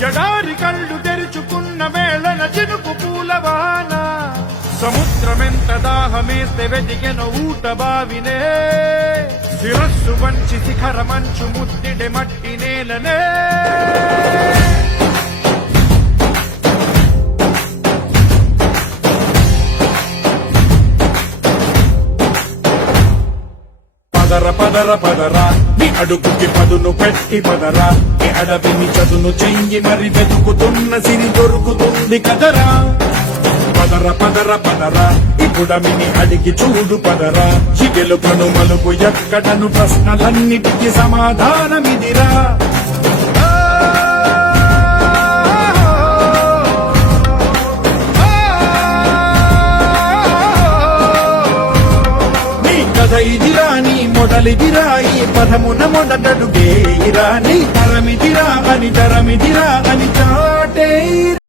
ఎడారి కళ్ళు తెరుచుకున్న వేళన చినుకు పూలవాన సముద్రమెంత దాహమేస్తే వెతికెన ఊట బావినే శిరస్సు వంచి శిఖర మంచు ముద్దిడె మట్టి నేలనే పదర పదర పదరా నీ అడుగుకి పదును పెట్టి పదరా నీ అడవిని చదును చెయ్యి మరి వెతుకుతున్న సిరి దొరుకుతుంది కదరా పదర పదర పదరా ఇప్పుడమిని అడిగి చూడు పదరా చిగెలు కను మలుపు ఎక్కడను ప్రశ్నలన్నిటికీ సమాధానమిదిరా ఇదిరా నీ మొదలిదిరా ఈ పదమున మొదటడుగేయిరా నీ తరమిదిరా అని చాటే